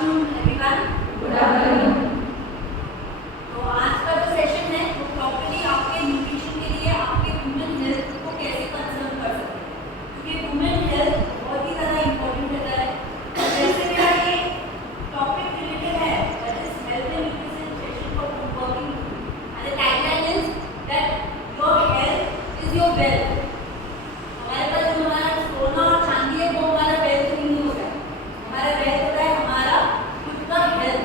afternoon everyone. Good afternoon. तो आज का जो सेशन है वो प्रॉपर्ली आपके न्यूट्रिशन के लिए आपके वुमेन हेल्थ को कैसे कंसर्न कर सकते हैं, क्योंकि वुमेन हेल्थ बहुत ही ज़्यादा इम्पोर्टेंट रहता है। जैसे मेरा ये टॉपिक रिलेटेड है, that is health and nutrition session for working and the tagline is that your health is your wealth. हमारे पास जो हमारा सोना और चांदी है वो हमारा वेल्थ नहीं होता है, हमारा वेल्थ होता है हमारा खुद का हेल्थ।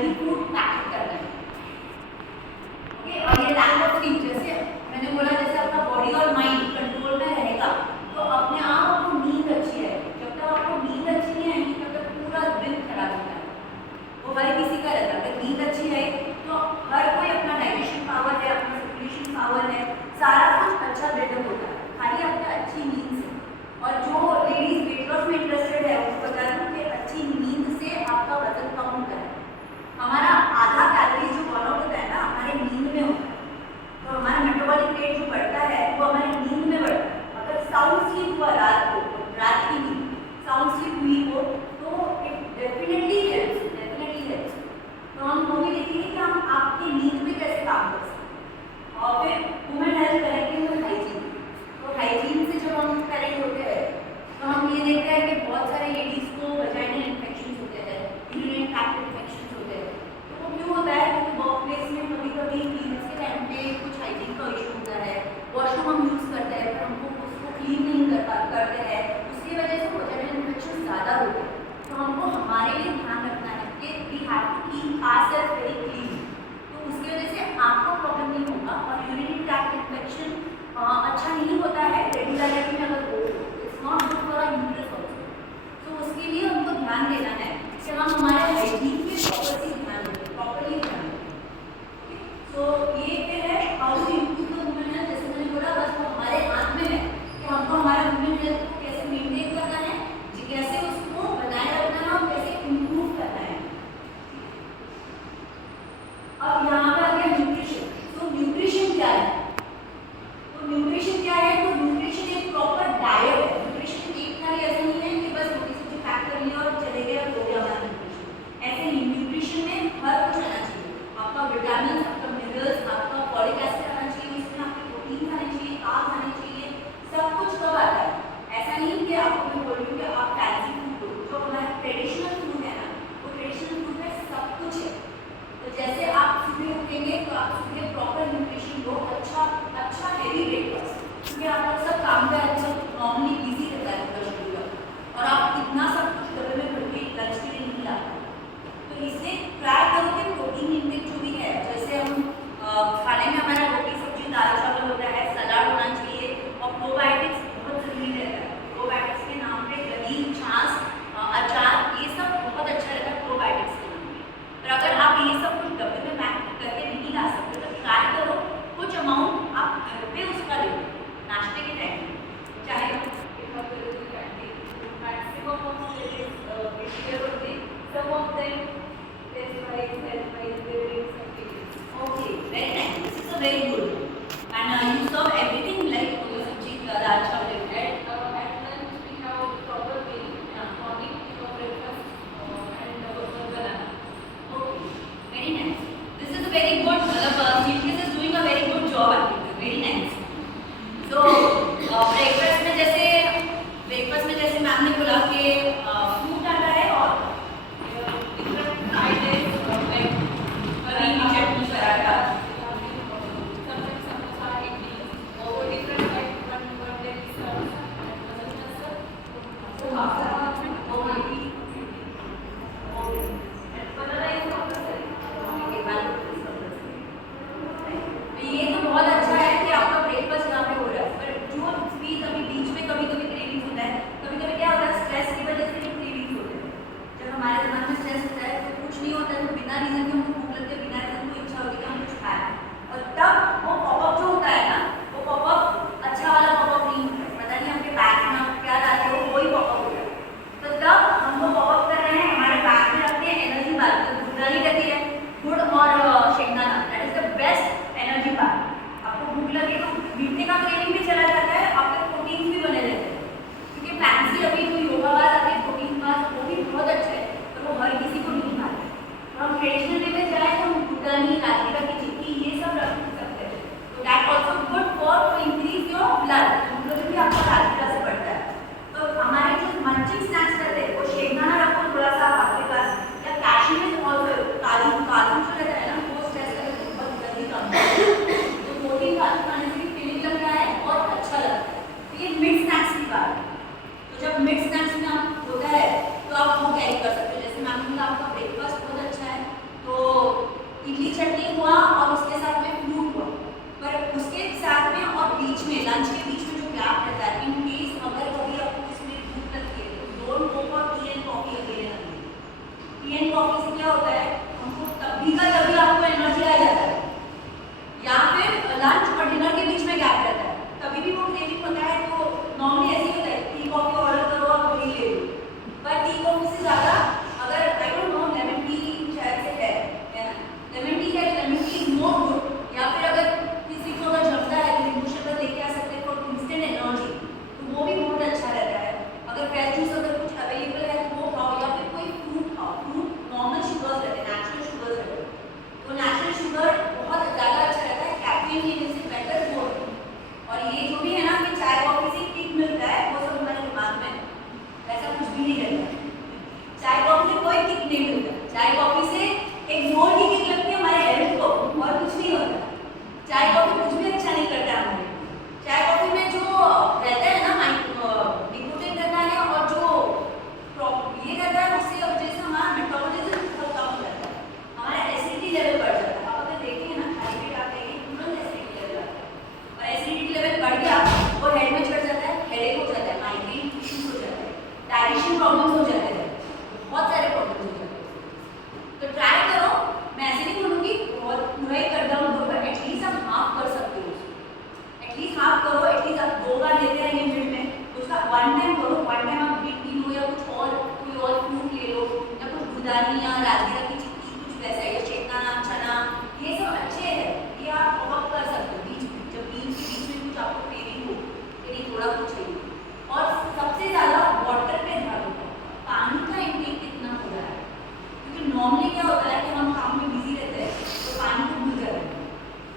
हेल्दी फूड पैकेट करना है। ओके, और ये लैक ऑफ स्लीप, जैसे मैंने बोला, जैसे आपका बॉडी और माइंड कंट्रोल में रहेगा तो अपने आप आपको नींद अच्छी आएगी। जब तक आपको नींद अच्छी नहीं आएगी तब तक पूरा दिन खराब होता है। वो हर किसी का रहता है। अगर नींद अच्छी है तो हर कोई, अपना डाइजेशन पावर है, अपना सर्कुलेशन पावर है, सारा कुछ अच्छा बिल्डअप होता है खाली आपकी अच्छी नींद से। और जो लेडीज वेट लॉस में इंटरेस्टेड है उनको बता दूं कि अच्छी नींद से आपका वजन कम होता है। हमारा आधा कैलोरी जो बर्न आउट होता है ना, हमारे नींद में होता है। तो हमारा मेटाबॉलिक रेट जो बढ़ता है वो हमारी नींद में बढ़ता है। अगर साउंड स्लीप हुआ रात को, रात की नींद साउंड स्लीप हुई हो तो it definitely helps, definitely helps. तो हम वो भी देखेंगे कि हम आपकी नींद में कैसे काम कर सकते हैं। और फिर women health correcting with hygiene. तो हाइजीन से जब हम करेक्ट होते हैं तो हम ये देखते हैं कि बहुत सारे लेडीज को वजाइनल इन्फेक्शन होते हैं, यूरिनरी ट्रैक्ट इन्फेक्शन होते हैं। तो वो क्यों होता है? क्योंकि वर्क प्लेस में कभी कभी पीरियड्स के टाइम पे कुछ हाइजीन का इशू होता है, वॉशरूम हम यूज़ करते हैं पर हमको उसको क्लीन नहीं करते हैं, उसकी वजह से वजाइनल इन्फेक्शन ज़्यादा होते हैं। तो हमको हमारे लिए ध्यान रखना है कि we have to keep ourselves very clean. तो उसकी वजह से आपको प्रॉब्लम नहीं होगा। और यूरिनरी ट्रैक्ट इन्फेक्शन अच्छा नहीं होता है रेगुलरिटी में अगर हो, it's not good for our uterus also. तो उसके लिए हमको ध्यान देना है कि हम हमारे हाइजीन पे प्रॉपर्ली ध्यान दें, प्रॉपर्ली ध्यान दें। सो ये फिर है how to improve the women health. जैसे मैंने बोला, बस वो हमारे हाथ में है कि हमको हमारे वुमेन हेल्थ को कैसे मेंटेन करना है, कैसे उसको बनाए रखना है और कैसे इम्प्रूव करना है। अब यहाँ पे आ गया न्यूट्रिशन। तो न्यूट्रिशन क्या है? तो न्यूट्रिशन क्या है? तो न्यूट्रिशन एक प्रॉपर डाइट है। न्यूट्रिशन एक खाली ऐसा नहीं है कि बस रोटी सब्जी पैक कर लिया और चले गए और हो गया हमारा न्यूट्रिशन। ऐसे नहीं, न्यूट्रिशन में हर कुछ आना चाहिए। आपका विटामिन, आपका मिनरल्स, आपका फॉलिक एसिड आना चाहिए, उसमें आपके प्रोटीन आने चाहिए, कार्ब्स आने चाहिए, सब कुछ कब आता है? ऐसा नहीं कि आपको मैं बोल रही हूँ कि आप फैंसी फूड लो। जो हमारा ट्रेडिशनल फूड है ना, वो ट्रेडिशनल फूड में सब कुछ है। तो जैसे आप सुबह उठेंगे तो आप सुबह प्रॉपर न्यूट्रिशन लो, अच्छा हेवी ब्रेकफास्ट, क्योंकि आप लोग सब काम पे अच्छा नॉर्मली बिजी रहता है पूरा शेड्यूल और आप इतना सब कुछ डब्बे में भर के लंच के लिए नहीं लाते। तो इसलिए ट्राई करो कि प्रोटीन इंटेक जो भी है, जैसे हम खाने में हमारा रोटी सब्जी दाल चावल होता है, सलाद होना चाहिए और प्रोबायोटिक्स बहुत जरूरी रहता है। प्रोबायोटिक्स के नाम पे दही, छाछ, अचार, ये सब बहुत अच्छा रहता है प्रोबायोटिक्स के नाम पे। पर अगर आप ये सब कुछ डब्बे में पैक करके नहीं ला सकते तो ट्राई करो कुछ अमाउंट आप घर पे उसका ले लो नाश्ते के टाइम में, चाहे maximum of some of them is wise, health wise, they bring some feelings. Okay, very nice. This is a very good. And you serve everything like sabji, dal, chawal, right? At lunch we have proper meal. Morning we have breakfast and banana. Okay, very nice. This is a very good. CPS is doing a very good job actually. Very nice. So breakfast में जैसे ma'am ने बोला कि fruit आता है और different ideas like curry, chutney, paratha, sometimes samosa, idli, or different like one day is samosa, ये तो बहुत अच्छा है कि आपका ब्रेकफास्ट यहाँ पे हो रहा है। पर जो स्वीट अभी बीच में कभी कभी क्रेविंग्स होता है, कभी कभी क्या होता है स्ट्रेस की वजह से भी क्रेविंग्स होते हैं। जब हमारे दिमाग में स्ट्रेस होता है तो कुछ नहीं होता है, तो बिना रीजन के हमको भूख लगती है, बिना रीजन को इच्छा होती है कि हम कुछ खाएं। और तब वो पॉपअप जो होता है ना, वो पॉपअप अच्छा वाला पॉपअप नहीं होता है, पता नहीं आपके बैग में आप क्या डालते हो वही पॉपअप होता है। तो तब हमको पॉपअप कर रहे हैं, हमारे बैग में रखते हैं एनर्जी बार, गुड़ डाली रहती है, गुड़ और शेंगदाना, that is the best energy bar. आपको भूख लगे तो मीठे का क्रेविंग भी चला जाता है, आपके प्रोटीन्स भी बने रहते हैं। क्योंकि फैंसी अभी जो योगा बार आते हैं प्रोटीन बार, वो भी बहुत अच्छे है, तो वो कॉफी से ज़्यादा अगर I don't know lemon tea शायद से है ना, lemon tea is more good. या फिर अगर किसी को अगर जमता है तो नींबू शरबत लेके आ सकते हैं फॉर इंस्टेंट एनर्जी, तो वो भी बहुत अच्छा रहता है। अगर फ्रेश जूस अगर कुछ अवेलेबल है तो वो खाओ, या फिर कोई फ्रूट खाओ। फ्रूट नॉर्मल शुगर्स रहते हैं, नेचुरल शुगर्स रहते हैं, तो नेचुरल शुगर बहुत ज़्यादा अच्छा रहता है, कैफीन लेने से बेटर वो है। और ये जो भी है ना कि चाय कॉफी से किक मिलता है, वो सब हमारे दिमाग में ऐसा कुछ भी नहीं रहता। चाय कॉफी से कोई किक नहीं मिलता, चाय कॉफी से एक जोर की किक लगती है हमारे हेल्थ को, और कुछ नहीं होता। चाय कॉफी कुछ भी अच्छा नहीं करता हमारे। चाय कॉफी में जो रहता है ना निकोटीन रहता है, और जो ये रहता है उससे वजह से हमारा मेटाबॉलिज्म बहुत कम हो जाता है, हमारा एसिडिटी लेवल बढ़ जाता है। आप अगर देखेंगे ना खाली पेट आप खाएंगे तुरंत एसिडिटी लेवल आता है, और एसिडिटी लेवल बढ़ गया वो हेड में चढ़ जाता है, हेडेक हो जाता है, माइग्रेन इश्यूज हो जाता है, डाइजेशन प्रॉब्लम्स हो जाते हैं, बहुत सारे प्रॉब्लम्स हो जाते हैं। तो ट्राई करो, मैं ऐसे नहीं बोलूँगी बहुत पूरा ही कर डाउन करो, एटलीस्ट आप हाफ कर सकते हो, एटलीस्ट हाफ करो। एटलीस्ट आप 2 बार लेते रहेंगे मिनट में, उसका 1 टाइम करो। 1 टाइम आप ग्रीन टी लो, या कुछ और कोई और फ्रूट ले लो, या कुछ गुदानी या राजगिरा की चिक्की कुछ वैसा है, या शेकदाना चना, ये सब अच्छे हैं, ये आप बहुत कर सकते हो बीच में, जब बीच के बीच में कुछ आपको क्रेविंग हो कि नहीं थोड़ा कुछ चाहिए। और सबसे ज़्यादा वाटर पे ध्यान दो, पानी का इंटेक कितना हो रहा है, क्योंकि नॉर्मली क्या होता है कि हम काम में बिजी रहते हैं तो पानी को भूल जाते हैं।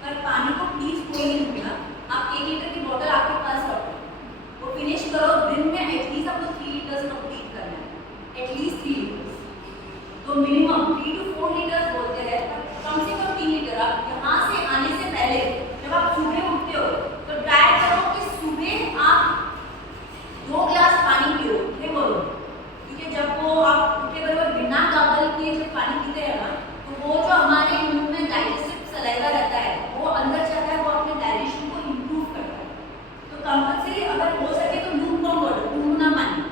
पर पानी को प्लीज़ कोई नहीं भूलना, आप 1 लीटर की बोतल आपके पास रखो, वो फिनिश करो। दिन में एटलीस्ट आपको 3 लीटर्स कंप्लीट करना है, एटलीस्ट 3 लीटर्स। तो मिनिमम 3 to 4 लीटर्स बोलते हैं, कम से कम 3 लीटर। आप यहाँ से आने से पहले जब आप सुबह उठते हो तो ट्राई करो कि सुबह आप 2 गिलास पानी पियो, उठे बोलो, क्योंकि जब वो आप उठे बरोबर बिना गागल किए जब पानी पीते हैं ना, तो वो जो हमारे मुंह में डाइजेस्टिव सलाइवा रहता है वो अंदर जाता है, वो अपने डाइजेशन को इम्प्रूव करता है। तो कंपल्सरी अगर हो सके तो लूपवार्म वाटर, गुनगुना पानी,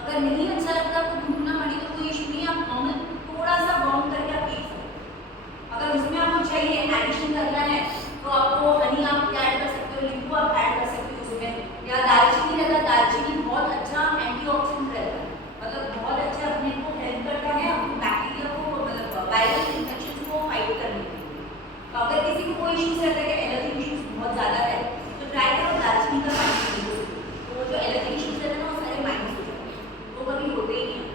अगर नहीं अच्छा लगता तो गुनगुना पानी तो कोई इशू नहीं, आप नॉर्मल थोड़ा सा वार्म करके आप पी सकते हो। अगर उसमें आपको चाहिए एडिशन करना है तो आपको हनी आप ऐड कर सकते हो, नींबू आप ऐड कर सकते हो उसमें, या दालचीनी रहता है, दालचीनी बहुत अच्छा एंटीऑक्सीडेंट रहता है, मतलब बहुत अच्छा अपने को हेल्प करता है अपने बैक्टीरिया को, मतलब वायरल इन्फेक्शन को फाइट करने के लिए। तो अगर किसी को कोई इश्यूज रहता है कि एलर्जी इश्यूज बहुत ज़्यादा है तो ट्राई करो दालचीनी का पानी पीने, तो वो जो एलर्जी इश्यूज रहते हैं ना वो सारे माइनस हो जाते हैं, वो कभी होते ही नहीं है।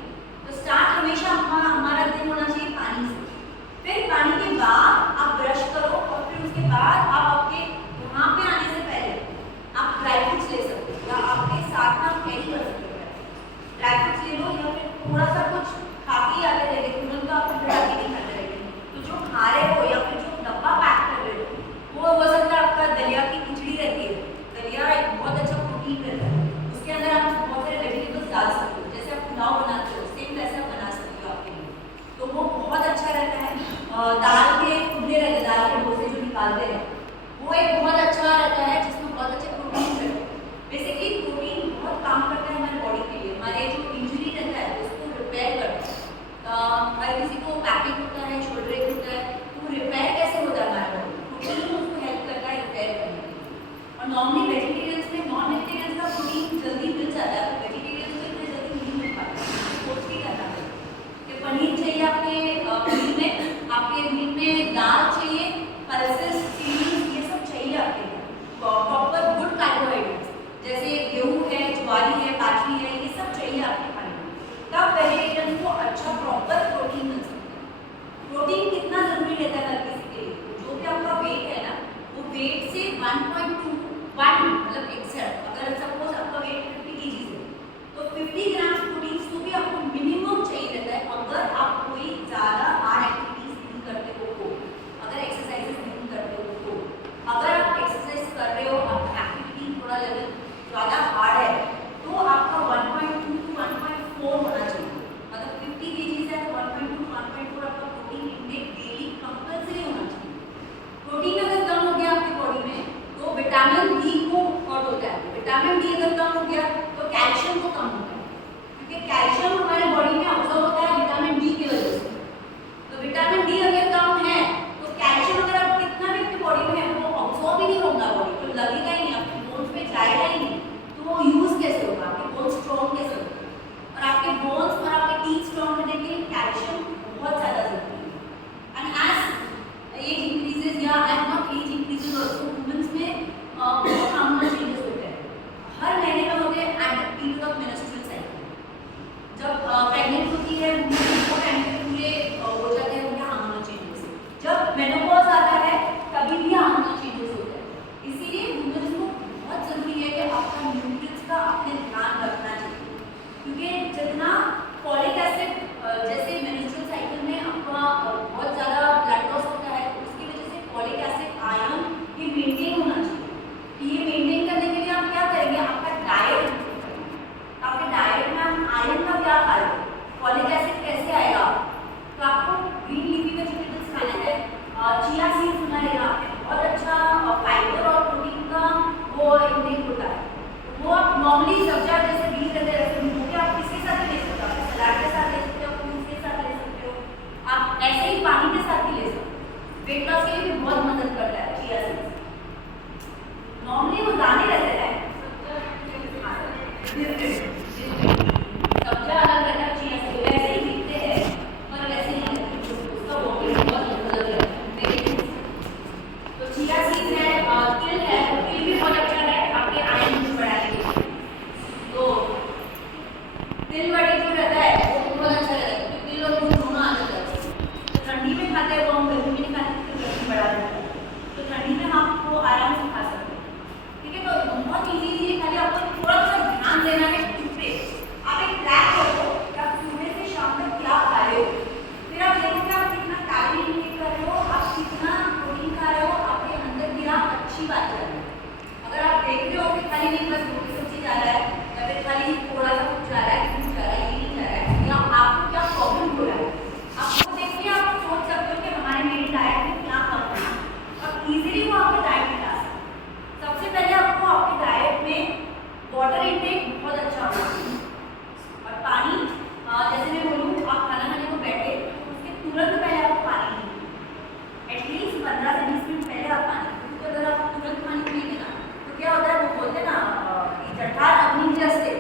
तो स्टार्ट हमेशा हमारा दिन होना चाहिए पानी से। फिर पानी के बाद आप ब्रश करो, और फिर उसके बाद आप आपके यहाँ पे आने से पहले आप ड्राई फ्रूट्स ले सकते हो, या आपके साथ में आप कैरी कर सकते हो, ड्राई फ्रूट्स ले लो, या फिर थोड़ा सा कुछ खा के आते रहेंगे, तुरंत तो आप फिर आके नहीं खाते रहेंगे। तो जो खा रहे हो या फिर जो डब्बा पैक कर रहे हो वो हो सकता है आपका दलिया की खिचड़ी रहती है, दलिया एक बहुत अच्छा प्रोटीन रहता है, उसके अंदर आप बहुत सारे वेजिटेबल्स डाल सकते हो, जैसे आप पुलाव बनाते हो सेम वैसे आप बना सकते हो आपके लिए, तो वो बहुत अच्छा रहता है। दाल के खुले रहते हैं, दाल के डोसे जो निकालते हैं वो एक बहुत अच्छा रहता है, जिसमें बहुत अच्छे प्रोटीन रहते हैं। बेसिकली प्रोटीन बहुत काम करता है हमारे बॉडी के लिए, हमारे जो इंजरी रहता है उसको रिपेयर करता है। हर किसी को बैक होता है, शोल्डर एक होता है, तो रिपेयर कैसे होता है हमारा बॉडी, प्रोटीन उसको हेल्प करता है रिपेयर करने के लिए। और नॉर्मली वेजिटेरियंस में नॉन वेजिटेरियंस का प्रोटीन जल्दी मिल जाता है, वेजिटेरियंस को इतने जल्दी नहीं मिल पाता, सोच के करना है कि पनीर चाहिए आपके मील में, आपके मील में दाल चाहिए, पल्सेस, सीरियल्स, ये सब चाहिए आपके प्रॉपर गुड कार्बोहाइड्रेट्स, जैसे गेहूँ है, ज्वारी है, बाजरी है, ये सब चाहिए आपके खाने में, तब वेजिटेरियन को अच्छा प्रॉपर प्रोटीन मिल सकता है। प्रोटीन कितना जरूरी रहता है हर किसी के लिए, जो भी आपका वेट है ना वो वेट से 1.21 मतलब एक्सेप्ट, अगर सपोज आपका वेट 50 kg है तो 50 ग्राम प्रोटीन तो भी आपको मिनिमम चाहिए रहता है, अगर आप कोई ज़्यादा हार्ड एक्टिविटीज नहीं करते हो तो, अगर एक्सरसाइजेस नहीं करते हो तो। अगर आप एक्सरसाइज कर रहे हो, आपका एक्टिविटी थोड़ा लेवल ज़्यादा हार्ड है तो आपका 1.2 to 1.4 होना चाहिए, मतलब 50 kg है तो 1.2 to 1.4 आपका प्रोटीन इंटेक डेली कंपल्सरी होना चाहिए। प्रोटीन अगर कम हो गया आपकी बॉडी में तो विटामिन डी को हर्ट होता है, विटामिन डी अगर कम हो गया तो कैल्शियम को कम होता है, क्योंकि कैल्शियम हमारे बॉडी में ऑब्जॉर्व होता है विटामिन डी की वजह से। तो विटामिन डी अगर कम है तो कैल्शियम अगर आप कितना भी आपकी बॉडी में है वो ऑब्जॉर्व ही नहीं होगा, बॉडी को लगेगा ही नहीं, आपके बोन्स पे जाएगा ही नहीं, तो वो यूज कैसे होगा, आपके बोन्स स्ट्रॉन्ग कैसे होगा, और आपके बोन्स और आपके टीथ है वो टाइम पे पूरे हो जाते हैं उनके हार्मोनल चेंजेस। जब मेनोपॉज आता है तभी भी हार्मोनल चेंजेस होते हैं। इसीलिए वुमेन्स को बहुत ज़रूरी है कि आपका न्यूट्रिएंट्स का आपने ध्यान रखना चाहिए, क्योंकि जितना फॉलिक एसिड जैसे मेंस्ट्रुअल साइकिल में आपका बहुत ज़्यादा ब्लड लॉस होता है, तो उसकी वजह से फॉलिक एसिड आयरन ये मेंटेन होना चाहिए। ये मेंटेन करने के लिए आप क्या करेंगे, आपका डाइट, आपके डाइट में हम आयरन का क्या खा रहे हैं, फॉलिक एसिड कैसे आएगा, तो आपको ग्रीन लीफी वेजिटेबल्स खाना है। चिया सीड सुना रहेगा आपने, बहुत अच्छा फाइबर और प्रोटीन का वो इंटेक होता है। वो आप नॉर्मली सब्जियां जैसे बीज रहते हैं वैसे आप किसके साथ भी ले सकते हो, सलाद के साथ ले सकते हो, फ्रूट्स के साथ ले सकते हो, आप ऐसे ही पानी के साथ भी ले सकते हो। वेट लॉस के लिए भी बहुत मदद करता है चिया सीड्स। नॉर्मली वो दाने रहते हैं, सब्जियां अलग रहता है, चिया सीड वैसे ही दिखते हैं पर वैसे नहीं रहते, उसका वर्किंग बहुत अलग है। तो चिया सीड है, तिल है, तिल भी बहुत अच्छा है आपके आयरन को बढ़ाने के लिए। तो तिल वड़ी जो रहता है वो बहुत अच्छा रहता है, क्योंकि तिल और गुड़ दोनों आ जाता है। तो ठंडी में खाते हैं वो, हम गर्मी में नहीं खाते तो गर्मी बढ़ा देता है, तो ठंडी में हम आपको आराम से खा सकते हैं। ठीक है, तो बहुत ईजी है, खाली आपको थोड़ा सा ध्यान देना है खुद पे। आप एक ट्रैक करो कि आप सुबह से शाम तक क्या खा रहे हो, फिर आप देखो कि आप कितना कैलोरी इनटेक कर रहे हो, आप कितना प्रोटीन खा रहे हो, आपके अंदर गिरा अच्छी बात है। अगर आप देख रहे हो कि खाली नहीं बस रोटी सब्जी जा रहा है या फिर खाली थोड़ा सा कुछ जा रहा है, कुछ जा रहा है, ये नहीं जा रहा है, या आपको क्या प्रॉब्लम हो रहा है, आपको देखिए आप सोच सकते हो कि हमारे मेरी डाइट में क्या कम है और इजीली वो आपके डाइट में ला सकते हैं। सबसे पहले आपको आपके डाइट में वाटर इनटेक बहुत अच्छा होना चाहिए, और पानी जैसे मैं बोलूँ आप खाना खाने को बैठे तो उसके तुरंत पहले आपको पानी पीना, एटलीस्ट 15 से 20 मिनट पहले आप पानी, क्योंकि अगर आप तुरंत पानी पिएंगे ना तो क्या होता है, वो बोलते हैं ना जठार अग्नि जे असते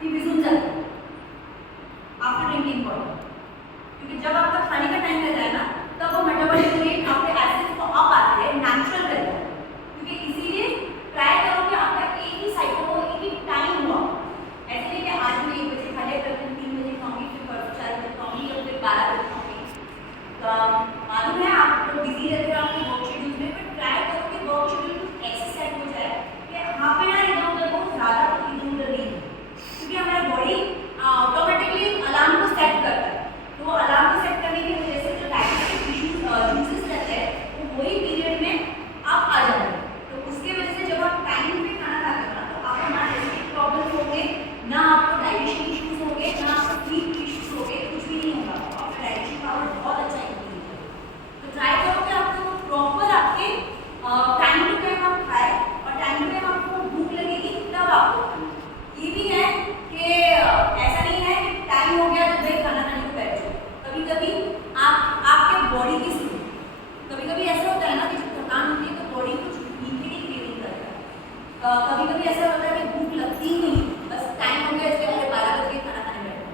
ती विझून जाते आफ्टर ड्रिंकिंग वाटर, क्योंकि जब आपका खाने का टाइम रहता है ना तब वो मेटाबॉलिक रेट आपके एसिड्स को अप आते हैं, नेचुरल रहता है। क्योंकि इसीलिए ट्राई करो कि आपका एक ही साइकिल हो, एक ही टाइम हुआ, ऐसे नहीं कि आज मैं 1 बजे खा लिया, कल मैं 3 बजे खाऊंगी, फिर परसों 4 बजे खाऊंगी और फिर 12 बजे खाऊंगी। तो मालूम है आप लोग बिजी रहते हैं आपके वर्क शेड्यूल में, पर ट्राई करो कि वर्क शेड्यूल ऐसे सेट हो जाए कि वहाँ पे ना इधर उधर को ज़्यादा इधर उधर नहीं, क्योंकि हमारा बॉडी ऑटोमेटिकली अलार्म को सेट करता है। तो अलार्म को सेट करने की वजह से जो डाइजेस्टिव यूजेस रहते हैं वो वही पीरियड में आप आ जाते हैं। तो उसके वजह से जब आप टाइम पे खाना खाते हो ना तो आपको ना एसिडिक प्रॉब्लम होंगे, ना आपको डाइजेशन इश्यूज होंगे, ना आपको स्लीप इश्यूज होंगे, कुछ भी नहीं होगा, आपका डाइजेशन पावर बहुत अच्छा इंक्रीज होगा। तो ट्राई करो कि आपको प्रॉपर आपके टाइम टू टाइम आप खाए, और टाइम टू टाइम आपको भूख लगेगी तब आपको खाना। ये भी है कि ऐसा नहीं है कि टाइम हो गया तो भाई खाना खाने को बैठ जाओ, कभी कभी आप आपके बॉडी की सुनो, कभी कभी ऐसा होता है ना कि जब थकान होती है तो बॉडी कुछ मीठे की क्रेविंग करता है, कभी कभी ऐसा होता है कि भूख लगती ही नहीं, बस टाइम हो गया इसलिए अरे 12 बजे खाना खाने बैठो,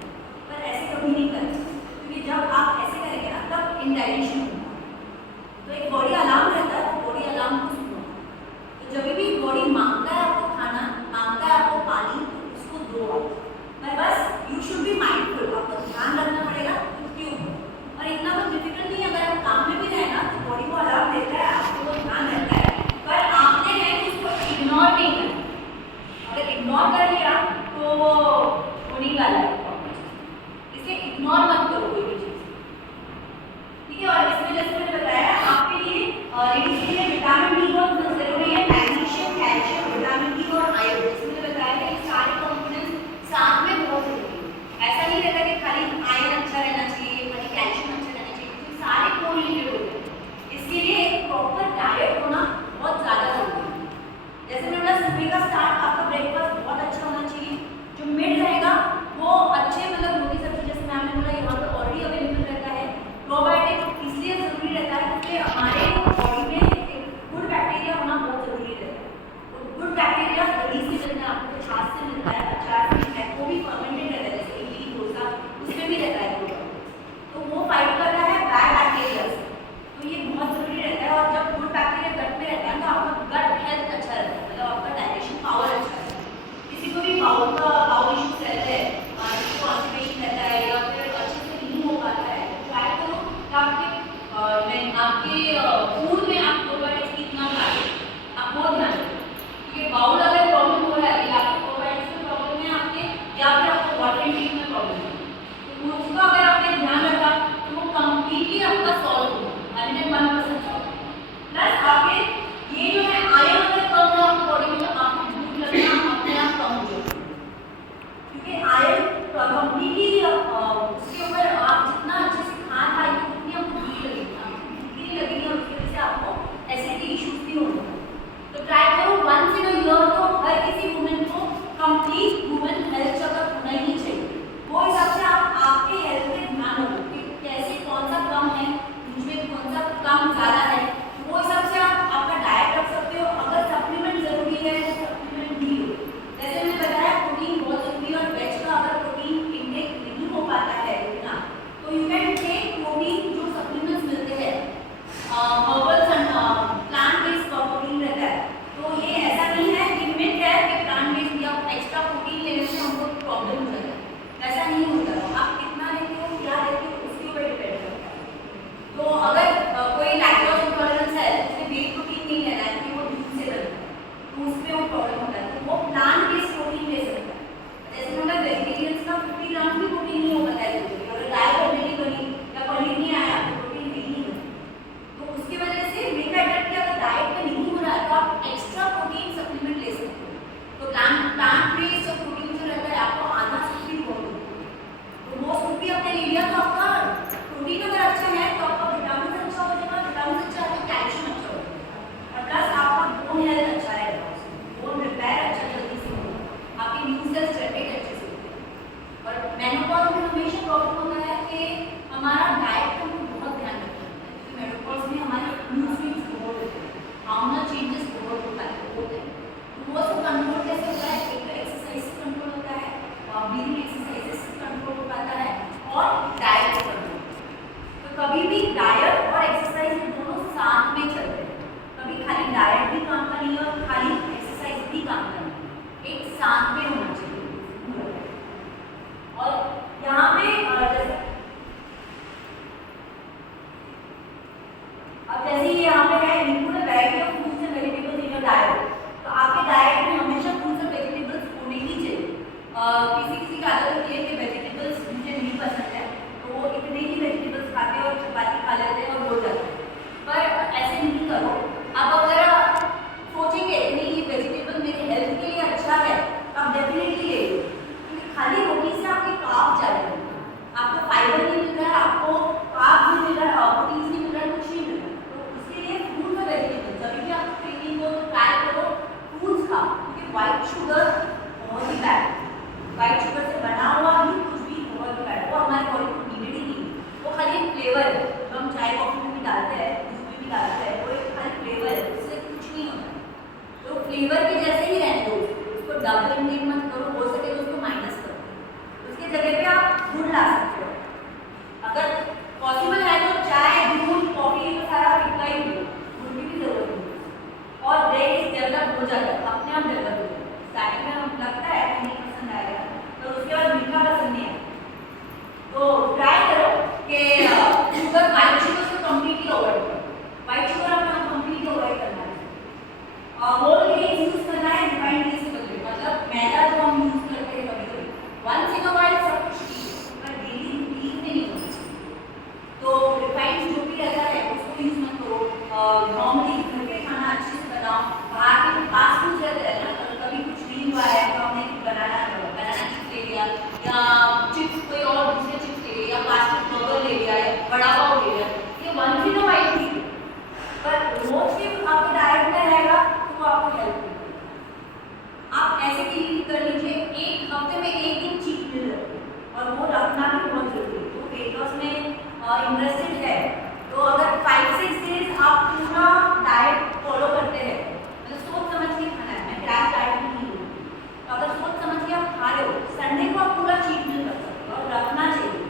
पर ऐसे कभी नहीं करना, क्योंकि जब आप ऐसे करेंगे ना तब इनडाइजेशन होगा। तो एक बॉडी अलार्म रहता है, बॉडी अलार्म को सुनो। तो जब भी बॉडी मांगता है आपको खाना, मांगता है आपको पानी, तो उसको दो आप, पर बस यू शुड बी माइंडफुल, आपको ध्यान रखना पड़ेगा उसके ऊपर। और इतना कुछ डिफिकल्ट नहीं है, अगर आप काम में भी रहे ना तो बॉडी को अलार्म देता है, आपको वो ध्यान रहता है, पर आपने है कि उसको इग्नोर नहीं करना। अगर इग्नोर कर लिया तो वो होने वाला है, इसलिए इग्नोर मत करो कोई भी चीज़। ठीक है, और इसमें जैसे मैंने बताया आपके लिए लेडीज के लिए विटामिन डी बहुत जरूरी है, मैग्नीशियम, कैल्शियम, विटामिन डी और आयरन, इसमें बताया है कि सारे कंपोनेंट्स साथ में बहुत जरूरी है। ऐसा नहीं रहता कि खाली आयरन अच्छा रहना चाहिए, खाली कैल्शियम अच्छा रहना चाहिए, क्योंकि सारे कोरिलेटेड होते हैं। इसके लिए एक प्रॉपर डाइट होना बहुत ज़्यादा जरूरी है। जैसे मैंने बोला सुबह का स्टार्ट आपका ब्रेकफास्ट बहुत अच्छा होना चाहिए, जो मिड रहेगा वो अच्छे मतलब रोटी सब्जी, जैसे मैम ने बोला यहाँ हमारा डाइट का हमको बहुत ध्यान रखना है क्योंकि मेनोपॉज में हमारे मूड स्विंग्स बहुत होते हैं, हार्मोनल चेंजेस बहुत होते हैं। तो वो सब कंट्रोल कैसे होता है? एक तो एक्सरसाइज से कंट्रोल होता है, ब्रीदिंग एक्सरसाइजेस से कंट्रोल हो पाता है और डाइट से कंट्रोल। तो कभी भी डाइट और एक्सरसाइज दोनों साथ में चलते हैं, कभी खाली डाइट भी काम का नहीं है और खाली एक्सरसाइज भी काम का नहीं है, एक साथ में होना चाहिए। और यहाँ पे जैसे यहाँ पे है include a variety of fruits and vegetables in your diet. तो आपके डाइट में हमेशा फ्रूट्स और वेजिटेबल्स होने ही चाहिए। किसी की आदत होती है कि वेजिटेबल्स मुझे नहीं पसंद है तो वो इतने ही वेजिटेबल्स खाते हैं और चपाती खा लेते हैं और हो जाते हैं, पर ऐसे नहीं करो। अब अगर सोचेंगे नहीं ये वेजिटेबल मेरे हेल्थ के लिए अच्छा है तो आप डेफिनेटली ले लो, क्योंकि खाली रोटी से आपके कार्ब जा रहे हैं, आपको फाइबर नहीं मिल रहा है, आपको कार्ब नहीं मिल रहा है, प्रोटीन नहीं मिल रहा है, कुछ नहीं मिल रहा है। तो उसके लिए फ्रूट्स और वेजिटेबल्स जब भी आप क्लीनिंग को ट्राई करो फ्रूट्स खाओ, क्योंकि व्हाइट शुगर बहुत ही बैड, व्हाइट शुगर से बना हुआ भी कुछ भी बहुत ही बैड, वो हमारे बॉडी को नीडेड ही नहीं, वो खाली एक फ्लेवर है जो हम चाय कॉफी में भी डालते हैं, दूध में भी डालते हैं, वो एक खाली फ्लेवर है, उससे कुछ नहीं होता। तो फ्लेवर के जैसे ही रहने दो, उसको डबल इंटेक मत करो, हो सके तो उसको माइनस करो, उसके जगह पे आप गुड़ ला सकते हो। अगर पॉसिबल है तो चाय दूध कॉफी तो सारा फिक्का ही दो, गुड़ की भी जरूरत नहीं। और ब्रेक डेवलप हो जाता है, अपने आप डेवलप हो जाता है। स्टार्टिंग में हम लगता है कि नहीं पसंद आएगा, तो उसके बाद मीठा पसंद नहीं आएगा। तो ट्राई करो कि शुगर व्हाइट शुगर से कम्प्लीटली अवॉइड करो, व्हाइट शुगर अपना कम्प्लीटली अवॉइड करना है। होल ग्रेन यूज करना है, रिफाइंड ग्रेन से बदले, मतलब मैदा जो हम यूज करते हैं कभी कभी वंस इन अ व्हाइल सब कुछ ठीक है, पर डेली रूटीन में नहीं होना चाहिए। तो रिफाइंड जो भी रहता है उसको यूज मत करो, नॉर्मली घर पे खाना अच्छे से बनाओ। बाहर के फास्ट फूड रहते हैं ना, कभी कुछ नहीं हुआ है तो हमने बनाना चिप्स ले लिया या चिप्स कोई और दूसरे चिप्स ले लिया या फास्ट फूड बर्गर ले लिया या बड़ा पाव ले लिया, ये वंस इन अ व्हाइल ठीक है, पर रोज भी आपके डाइट में रहेगा तो वो आपको हेल्प करेगा। आप ऐसे चीज कर लीजिए, एक हफ्ते में एक दिन चीट मील रखो और वो रखना भी बहुत जरूरी है। तो वेट लॉस में इंटरेस्टेड है तो अगर 5-6 डेज आप पूरा डाइट फॉलो करते हैं, मतलब सोच समझ के खाना है, मैं क्रैश डाइट में नहीं हूँ, तो अगर सोच समझ के आप खा रहे हो, संडे को आप पूरा चीट मील रख सकते हो और रखना चाहिए,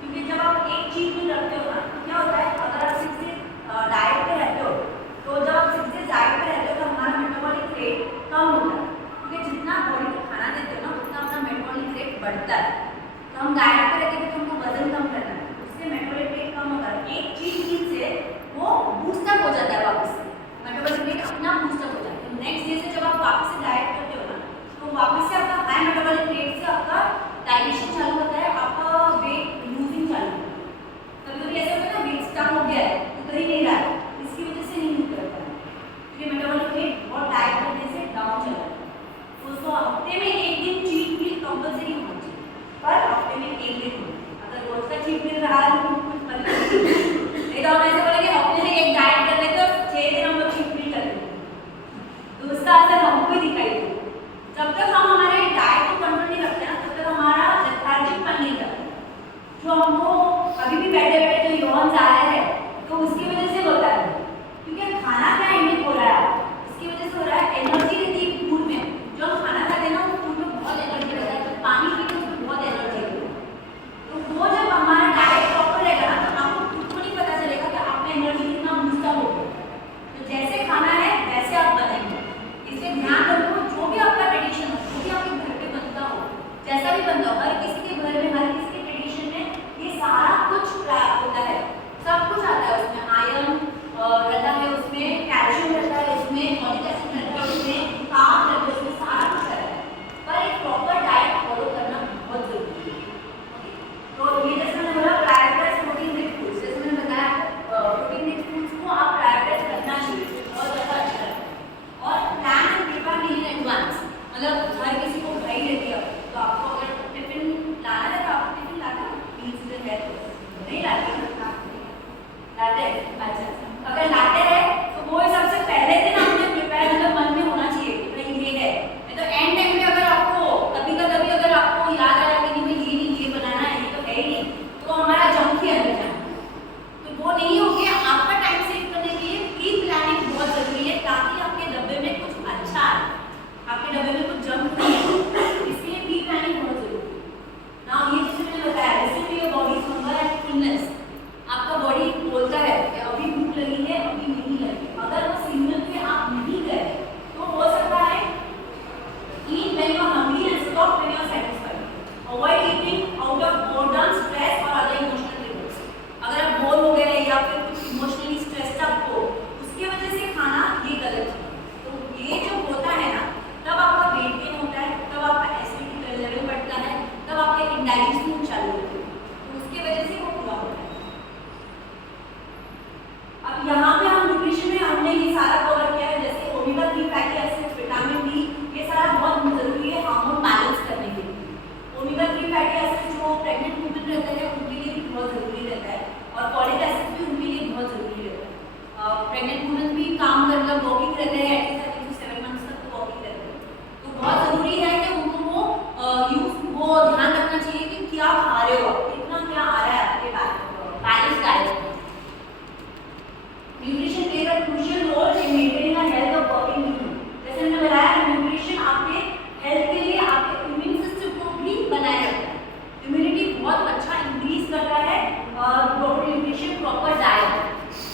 क्योंकि जब आप एक चीट मील रखते हो ना तो क्या होता है, अगर आप 6 डेज डाइट पे रहते हो तो जब आप 6 डेज डाइट पे रहते हो तो हमारा मेटाबॉलिक रेट कम होता है, क्योंकि जितना बॉडी को खाना देते हो ना उतना अपना मेटाबॉलिक रेट बढ़ता है। तो हम डाइट पे रहते हैं तो हमको वजन कम करना है, उससे मेटाबॉलिक रेट कम होता है, एक चीट मील से वो बूस्टअप हो जाता है, वापस से मेटाबॉलिक रेट अपना बूस्टअप हो जाता है। तो नेक्स्ट डे से जब आप वापस से डाइट करते हो ना तो वापस से आपका हाई मेटाबॉलिक रेट से आपका डाइजेशन चालू होता है, आपका वेट लूजिंग चालू होता है। कभी कभी ऐसा होता है ना वेट स्टक हो गया है, उतर ही नहीं रहा है, इसकी वजह से नहीं उतरता है, क्योंकि मेटाबॉलिक रेट और डाइट करने से डाउन चला है। तो हफ्ते में एक दिन चीट मील कंपल्सरी होना चाहिए, पर हफ्ते में एक दिन होना चाहिए। अगर रोज का चीट मील रहा है तो कुछ नहीं तो हम ऐसे बोलेंगे हफ्ते में एक डाइट कर लेते और 6 दिन हम लोग चीट मील कर लेते, तो उसका असर हमको ही दिखाई देगा। जब तक हम हमारे डाइट को कंट्रोल नहीं रखते ना तब तक हमारा लेथार्जिकपन नहीं जाता, जो हमको अभी भी बैठे बैठे जो यौन जा रहे हैं तो उसकी वजह से होता है, क्योंकि खाना क्या इंटेक हो रहा है, इसकी वजह से हो रहा है। एनर्जी रहती है फूड में, जो हम खाना खाते हैं ना वो फूड में बहुत एनर्जी रहता है, तो पानी पीते हैं उसमें बहुत एनर्जी रहती है, तो वो जब हमारा डाइट प्रॉपर रहेगा ना तो आपको खुद को नहीं पता चलेगा कि आप में एनर्जी कितना बूस्टअप हो गया। तो जैसे खाना है वैसे आप बनेंगे, इसलिए ध्यान रखो जो भी आपका ट्रेडिशन हो, जो भी आपके घर पे बनता हो, जैसा भी बनता हो, हर किसी के घर में हर किसी के ट्रेडिशन में ये सारा कुछ होता है, सब कुछ आता है उसमें, आयरन रहता है, उसमें प्रॉपर न्यूट्रिशन, प्रॉपर डाइट।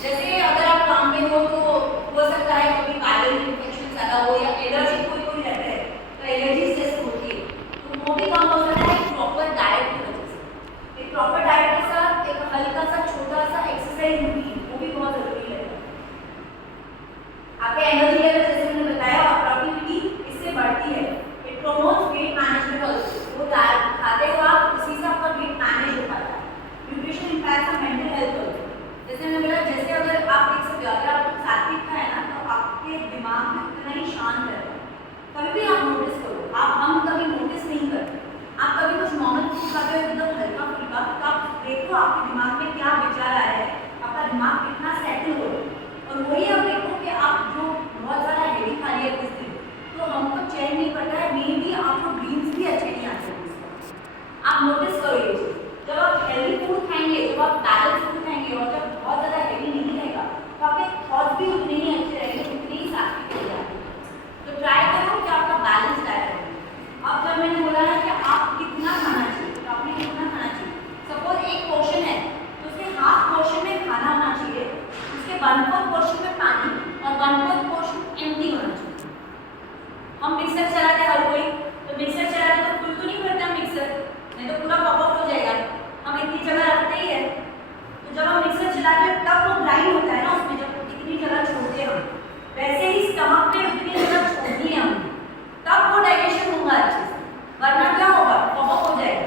जैसे अगर आप काम में हो तो हो सकता है कभी वायरल इन्फेक्शन ज़्यादा हो या एलर्जी कोई कोई रहता है तो एलर्जी जैसे होती है, तो वो भी काम हो सकता है प्रॉपर डाइट की वजह से। एक प्रॉपर डाइट के साथ एक हल्का सा छोटा सा एक्सरसाइज रूटीन वो भी बहुत जरूरी है। आपका एनर्जी लेवल जैसे मैंने बताया और प्रोडक्टिविटी इससे बढ़ती है। It promotes weight management also. वो खाते हो आप उसी से आपका वेट मैनेज हो पाता है। Nutrition impact on mental health also. जैसे मैंने बोला, जैसे अगर आप देख सकते हो अगर आप सात्विक खाए ना तो आपके दिमाग में इतना ही शांत रहता है। कभी भी आप नोटिस करो, हम कभी नोटिस नहीं करते। आप कभी कुछ नॉर्मल फूड खाते हो एकदम हल्का फुल्का, तो आप देखो आपके दिमाग में क्या विचार आया है, आपका दिमाग कितना सेटल हो रहा है। और वही आप देखो कि आप जो बहुत ज़्यादा हेवी खा लिया किस दिन तो हमको चैन नहीं पड़ता है, मे बी आपको ड्रीम्स भी अच्छे नहीं आते हैं। आप नोटिस करो ये चीज़। जब आप हेल्दी फूड खाएंगे, जब आप बैलेंस फूड खाएंगे और जब बहुत ज़्यादा हेवी नहीं रहेगा तो आपके थॉट्स भी उतने ही अच्छे रहेंगे, उतने ही सात्विक हो जाएंगे। तो ट्राई करो कि आपका बैलेंस डाइट है। अब जब मैंने बोला ना कि आप कितना खाना चाहिए, तो आपने कितना खाना चाहिए। सपोज एक पोर्शन है तो उसके हाफ पोर्शन में खाना होना चाहिए, उसके 1/4 पोर्शन में पानी और 1/4 पोर्शन एम्प्टी होना चाहिए। हम मिक्सर चलाते हर कोई, तो मिक्सर चलाते तो फुल तो नहीं भरता मिक्सर, नहीं तो पूरा पॉप अप हो जाएगा। हम इतनी जगह रखते ही है, तो जब हम मिक्सर चलाते हैं तब वो ग्राइंड होता है ना उसमें, जब इतनी जगह छोड़ते हैं हम, वैसे ही स्टमक पे उतनी जगह छोड़नी है हमने, तब वो डाइजेशन होगा अच्छे से। वरना क्या होगा, पॉप अप हो जाएगा,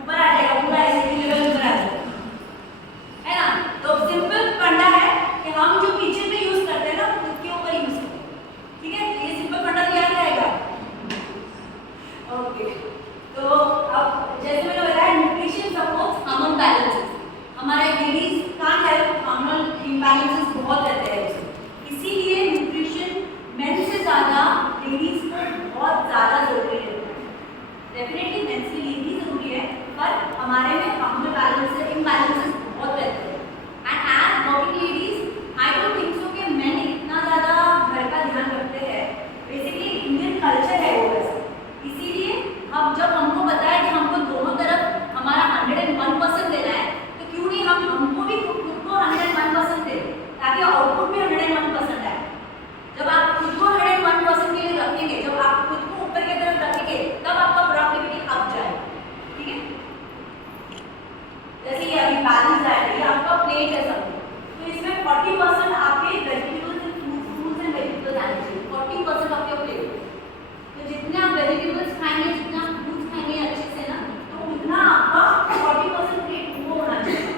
ऊपर आ जाएगा, पूरा एसिडिटी लेवल ऊपर आ जाएगा, है ना। तो सिंपल फंडा है कि हम जो किचन में यूज करते हैं ना वो खुद के ऊपर यूज करते हैं, ठीक है। ये सिंपल फंडा याद रहेगा। ओके, तो अब जैसे मैंने बताया न्यूट्रिशन सपोर्ट्स हार्मोन बैलेंसेस। हमारे लेडीज का हेल्थ हार्मोनल इम्बैलेंसेस बहुत रहते हैं उससे, इसीलिए न्यूट्रिशन मेन से ज़्यादा लेडीज को बहुत ज़्यादा जरूरी है। डेफिनेटली मेन के लिए भी जरूरी है, पर हमारे में हार्मोनल बैलेंसेस इम्बैलेंसेस बहुत रहते हैं। And as working ladies I don't think so कि मेन इतना ज़्यादा घर का ध्यान रखते हैं। बेसिकली इंडियन कल्चर है वो वैसे, इसीलिए अब जब हमको पता है कि हमको दोनों तरफ हमारा 101% देना है, तो क्यों नहीं हमको भी खुद को 101% दे, ताकि आउटपुट भी 101% आए। जब आप खुद को 101% के लिए रखेंगे, जब आप खुद को ऊपर की तरफ रखेंगे, तब आपका प्रोडक्टिविटी अप जाएगा, ठीक है। जैसे ये अभी बैलेंस डाइट है, ये आपका प्लेट है सब, तो इसमें 40% आपके vegetables and fruits and vegetables आने चाहिए, 40% ऑफ योर प्लेट। तो जितने आप वेजिटेबल्स खाएंगे, जितना फ्रूट्स खाएंगे अच्छे से ना, तो उतना आपका 40% प्लेट वो होना चाहिए।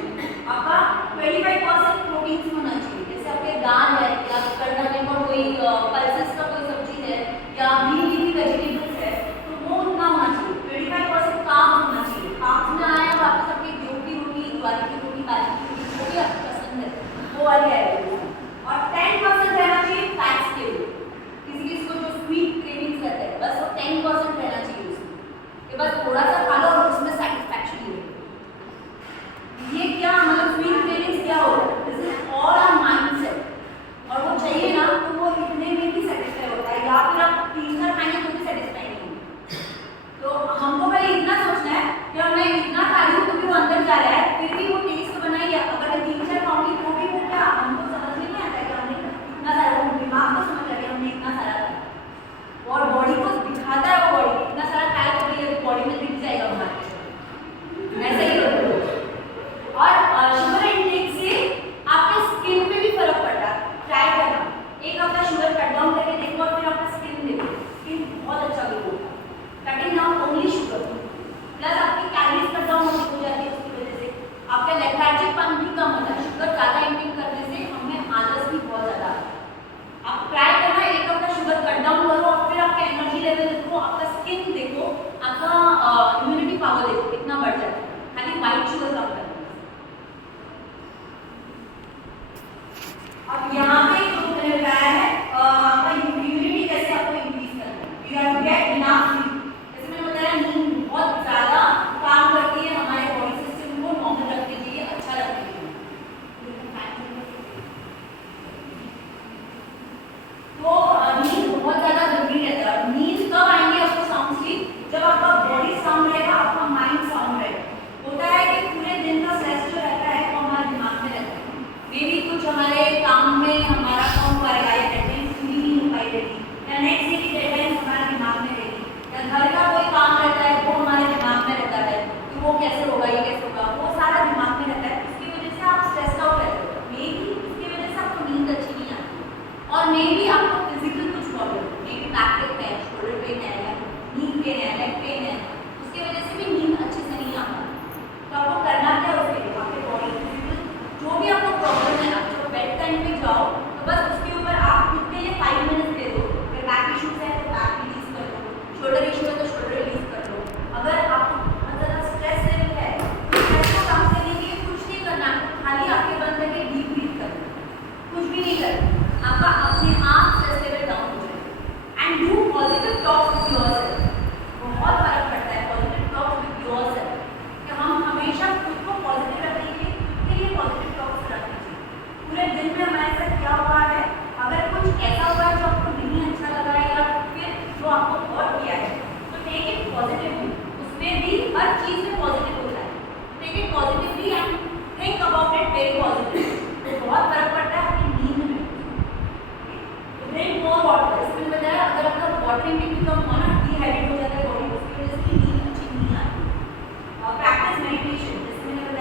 आपका 25% प्रोटीन्स होना चाहिए, जैसे आपके दाल है या कर्नाटक का कोई पल्सेस का कोई सब्जी है या ग्रीन लीफी वेजिटेबल्स है, तो वो उतना होना चाहिए। 25% कार्ब्स होना चाहिए। कार्ब्स में आया वापस आपकी गेहूं की रोटी, ज्वार की रोटी, बाजरे की रोटी, जो भी आपको पसंद है वो वाली आएगी। और 10% रहना चाहिए फैट्स के लिए। किसी किसी को जो स्वीट क्रेविंग्स रहता है, बस वो 10% रहना चाहिए उसमें, कि बस थोड़ा सा खा लो और उसमें सेटिस्फैक्शन मिले। ये क्या मतलब स्वीट क्रेविंग्स क्या हो रहा है, this is all our mindset. और वो चाहिए ना तो वो इतने में भी सेटिस्फाई होता है, या फिर आप 3 खाएंगे तो भी सेटिस्फाई नहीं होगा। तो हमको पहले इतना सोचना है कि अब मैं इतना खा रही हूँ तो भी वो अंदर जा रहा है, फिर भी वो टेस्ट बनाइए। अगर मैं 3-4 खाऊंगी तो भी वो क्या हमको समझ में नहीं आता कि हमने इतना सारा, वो दिमाग को समझ आ गया हमने इतना सारा खाया, और बॉडी को दिखाता है, वो बॉडी इतना सारा खाया तो भी बॉडी में दिख जाएगा हमारे।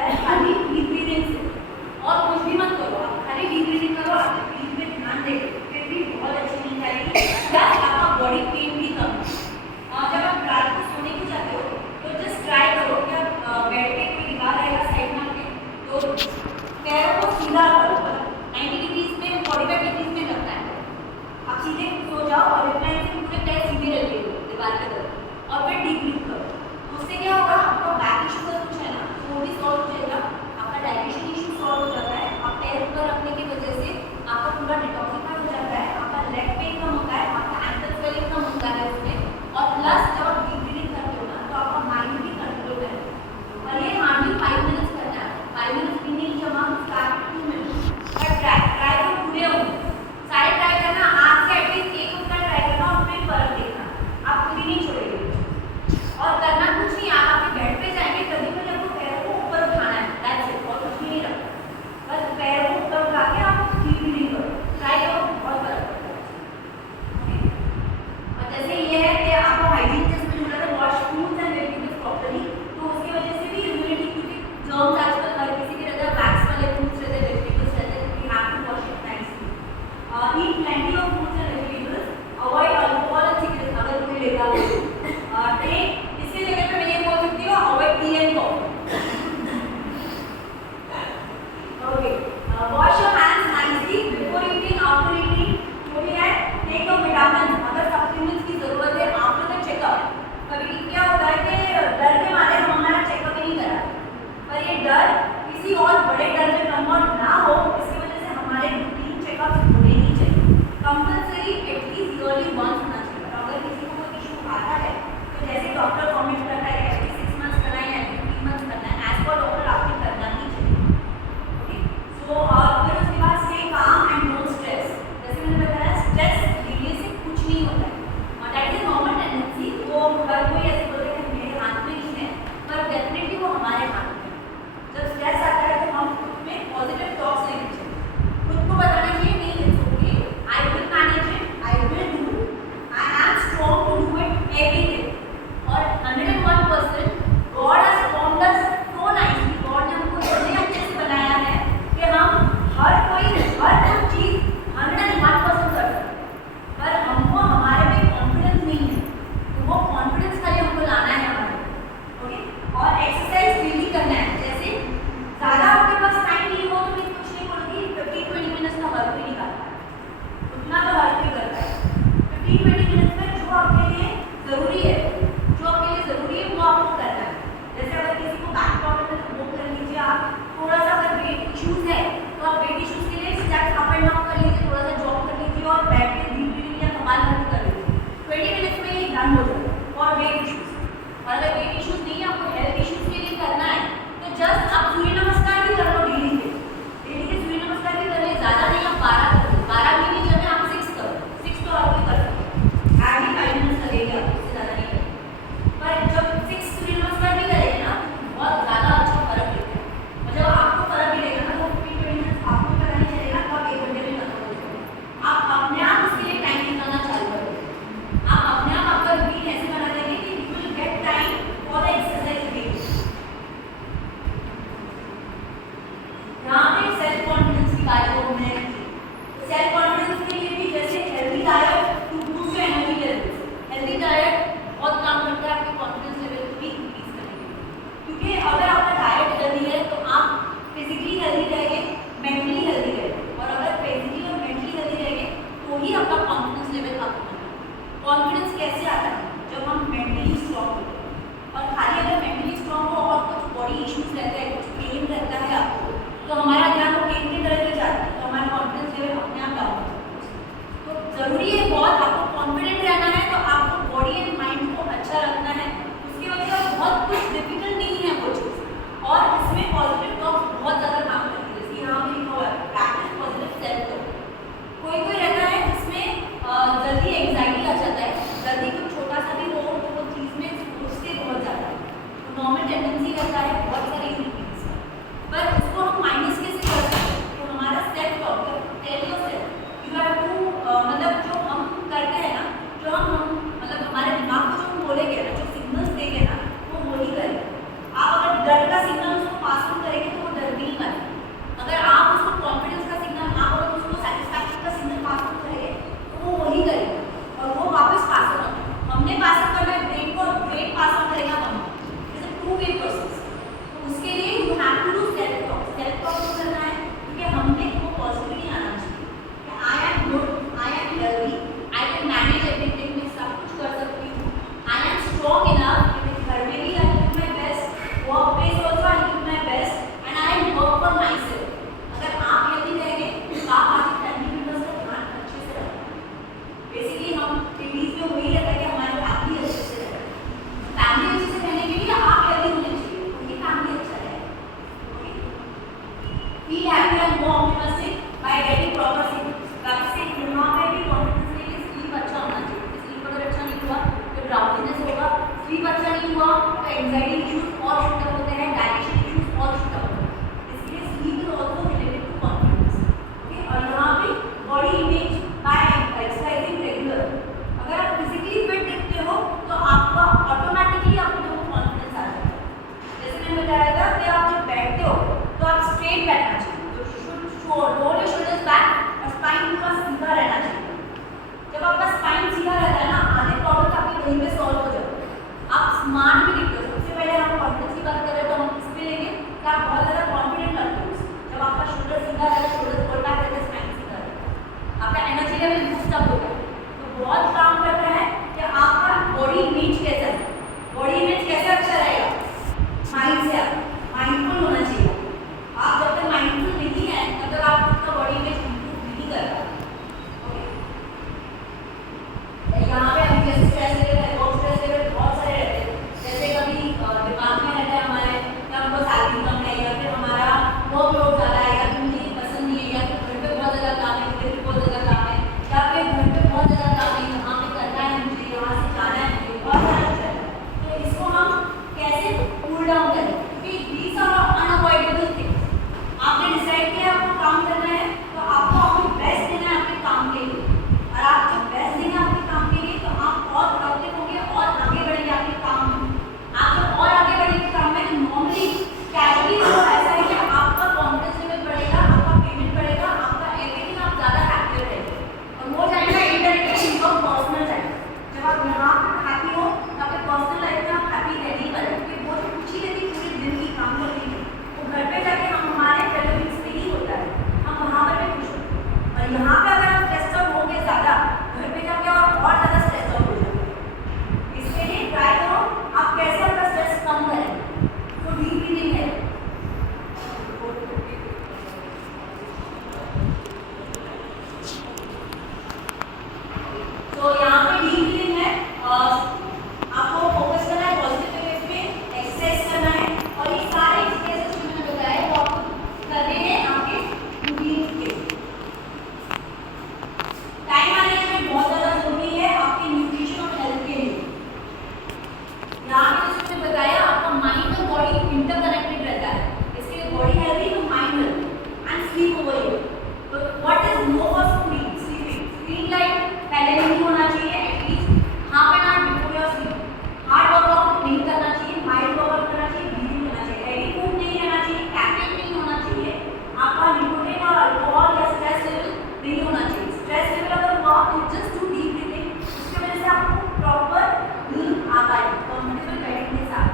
है खाली डीप ब्रीदिंग से। और कुछ भी मत करो, आप खाली डीप ब्रीदिंग करो, आपके ब्रीथ पे ध्यान दे, फिर भी बहुत अच्छी नींद आएगी। प्लस आपका बॉडी पेन भी कम। जब आप रात को सोने को जाते हो तो जस्ट ट्राई करो कि आप बेड पे कोई दीवार रहेगा साइड में आपके, तो पैरों को सीधा करो, 90 डिग्रीज में 45 डिग्रीज में करना है। आप सीधे सो जाओ और रिक्लाइन से पूरे पैर सीधे रखिए दीवार की तरफ और फिर डीप ब्रीथ करो। उससे क्या होगा, आपका बैक इशू का कुछ है ना वो भी सॉल्व हो जाएगा, आपका डाइजेशन इशू सॉल्व हो जाता है, आप पैर ऊपर रखने की वजह से आपका पूरा डिटॉक्सिफाई हो जाता है, आपका लेग पेन कम होता है, आपका एंकल स्वेलिंग कम होता है इसमें। और प्लस जब आप डीप ब्रीथिंग करते हो ना तो आपका माइंड भी कंट्रोल है। और ये हार्डली 5 मिनट्स करना है, 5 मिनट्स भी नहीं जमा स्टार्ट 2 मिनट्स। बट ट्राई तो पूरे हो सारे ट्राई करना, आज से एटलीस्ट एक हफ्ता ट्राई करना और फिर फर्क देखना, आप पूरी नहीं छोड़ेंगे। और करना कुछ नहीं, आप आपके बेड पे जाएंगे कभी कभी आपको पैरों को ऊपर उठाना है, दैट्स इट, और कुछ भी नहीं रखना, बस पैरों को ऊपर उठा के आप डीप ब्रीथिंग करो, ट्राई करो, बहुत फर्क पड़ता है। ओके, और जैसे ये है कि आपको हाइजीन जैसे मैंने बोला था, wash foods and vegetables properly, तो उसकी वजह से भी इम्यूनिटी, क्योंकि जर्म्स आजकल हर किसी के रहता है, वैक्स वाले foods feel happy and more optimistic by getting proper sleep. वैसे यहाँ पे भी कॉन्फिडेंस के लिए स्लीप अच्छा होना चाहिए। स्लीप अगर अच्छा नहीं हुआ तो ड्राउजीनेस होगा, स्लीप अच्छा नहीं हुआ तो एंजाइटी इश्यूज और शुरू होते हैं, डाइजेशन इश्यूज और शुरू होते हैं। इसलिए sleep is also related to confidence. Okay, और यहाँ पे body image by exercising regular. अगर आप फिजिकली फिट दिखते हो तो आपका ऑटोमेटिकली आपको जो कॉन्फिडेंस आ जाता है। जैसे मैंने बताया था कि आप जब बैठते हो तो आप स्ट्रेट बैठना चाहिए, तो रोल योर शोल्डर्स बैक और स्पाइन पूरा सीधा रहना चाहिए। जब आपका स्पाइन सीधा रहता है ना, आधे प्रॉब्लम आपके वहीं पे सॉल्व हो जाते हैं, आप स्मार्ट भी दिखते हो। सबसे पहले हम कॉन्फिडेंस की बात कर रहे हैं तो हम किस पे लेंगे कि आप बहुत ज़्यादा कॉन्फिडेंट लगते हो जब आपका शोल्डर सीधा रहेगा, शोल्डर फोल्ड बैक रहता है, स्पाइन सीधा रहता है, आपका एनर्जी लेवल बूस्ट अप होता है। तो बहुत काम करता है कि आपका बॉडी इमेज कैसा है, बॉडी इमेज कैसे अच्छा रहेगा, माइंड से आप माइंडफुल होना चाहिए। आप जब तक माइंडफुल नहीं है तब तक आप अपना बॉडी इमेज इंप्रूव नहीं कर पाते। यहाँ पे हम जैसे स्ट्रेस लेवल है, वर्क स्ट्रेस लेवल बहुत सारे रहते हैं। जैसे कभी दिमाग में रहता है हमारे कि हमको सैलरी कम है, या फिर हमारा वर्कलोड ज़्यादा है, या फिर मुझे ये पसंद नहीं है, या फिर घर पे बहुत ज़्यादा काम है, इधर भी बहुत ज़्यादा काम है, या फिर घर पे बहुत ज़्यादा काम है, यहाँ पे करना है मुझे, यहाँ से जाना है मुझे, बहुत सारा रहता है। तो इसको हम कैसे कूल डाउन करें, क्योंकि दीज आर अनअवॉइडेबल थिंग्स। आपने डिसाइड किया आपको काम करना है तो आपको अपनी बेस्ट देना है अपने काम के लिए, और आप जब बेस्ट देंगे अपने काम के लिए तो आप और प्रोडक्टिव होंगे और आगे बढ़ेंगे अपने काम में। आप जब और आगे बढ़ेंगे काम में तो नॉर्मली कैजुअली ऐसा है कि आपका कॉन्फिडेंस लेवल बढ़ेगा, आपका पेमेंट बढ़ेगा, आपका एवरीथिंग, आप ज़्यादा हैप्पी रहेंगे और वो जाएगा इनडायरेक्टली इनका पर्सनल लाइफ। जब आप यहाँ हैप्पी हो तो आपके पर्सनल लाइफ में आप हैप्पी रह नहीं पाएंगे, क्योंकि वो जो खुशी रहती है पूरे दिन की काम करने की, वो घर पे जाके हम हमारे फेलोइंग्स पे ही होता है, हम वहाँ पर भी खुश होते हैं। और यहाँ पे अगर आप स्ट्रेस आउट होंगे ज़्यादा, घर पे जाके और ज़्यादा स्ट्रेस आउट हो जाएंगे। इसके लिए ट्राई करो आप कैसे अपना स्ट्रेस कम करें। तो डीप ब्रीथिंग है, तो यहाँ पे डीप ब्रीथिंग है, आपको फोकस करना है पॉजिटिव वेव पे, एक्सरसाइज करना है, और ये सारे एक्सरसाइजेस जो मैंने बताया वो आपको करने हैं आपके रूटीन के। टाइम मैनेजमेंट बहुत ज़्यादा जरूरी है आपके न्यूट्रिशन और हेल्थ के लिए। यहाँ पे जैसे मैंने बताया आपका माइंड और बॉडी इंटरकनेक्टेड रहता है, इसके लिए बॉडी हेल्थी तो mind healthy and sleep over here. तो what is no for sleeping, screen light पहले नहीं होना चाहिए, at least half an hour before your sleep. Hard workout नहीं करना चाहिए, माइल्ड वर्कआउट करना चाहिए, ब्रीदिंग करना चाहिए, हैवी फूड नहीं रहना चाहिए, कैफीन नहीं होना चाहिए, आपका निकोटीन और अल्कोहल या स्ट्रेस लेवल नहीं होना चाहिए। स्ट्रेस लेवल अगर हुआ तो जस्ट डू डीप ब्रीदिंग, उसकी वजह से आपको प्रॉपर नींद आ पाएगी कंफर्टेबल बैठने के साथ।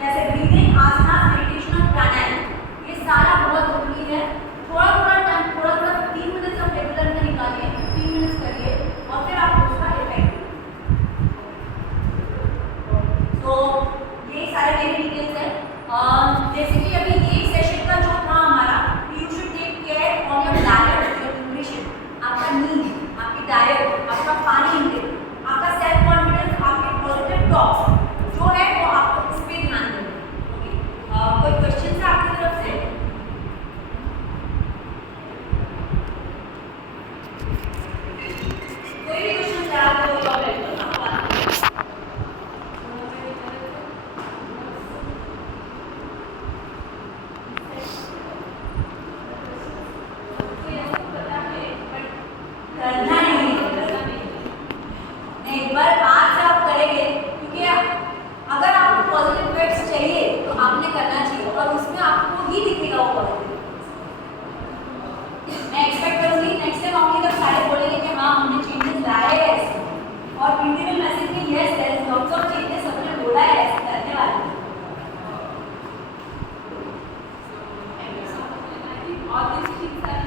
जैसे ब्रीदिंग, आसना, मेडिटेशन और प्राणायाम, ये सारा बहुत जरूरी है। थोड़ा थोड़ा टाइम, थोड़ा थोड़ा 15 मिनट आप रेगुलर में निकालिए, 15 मिनट करिए और फिर आप उसका इफेक्ट। तो ये सारे मेरे डिटेल्स हैं। जैसे कि अभी एक सेशन का जो था हमारा, you should take care on your diet, your nutrition, आपका नींद, आपकी डाइट, आपका पानी इनटेक, आपका सेल्फ कॉन्फिडेंस, आपके पॉजिटिव टॉक्स जो है वो आपको इस पर ध्यान देना। ओके, कोई क्वेश्चन है आपकी तरफ से? कोई भी क्वेश्चन है आपको तो करना नहीं, एक बार आज से आप करेंगे, क्योंकि अगर आपको पॉजिटिव इफेक्ट्स चाहिए तो आपने करना चाहिए और उसमें आपको ही दिखेगा वो पॉजिटिव। मैं एक्सपेक्ट करूँगी नेक्स्ट टाइम आऊँगी तब सारे बोलेंगे कि हाँ हमने चेंजेस लाए हैं ऐसे, और प्रिंसिपल मैसेज में yes there is lots of changes सबने बोला है ऐसे करने वाले। और दिस थिंग्स आर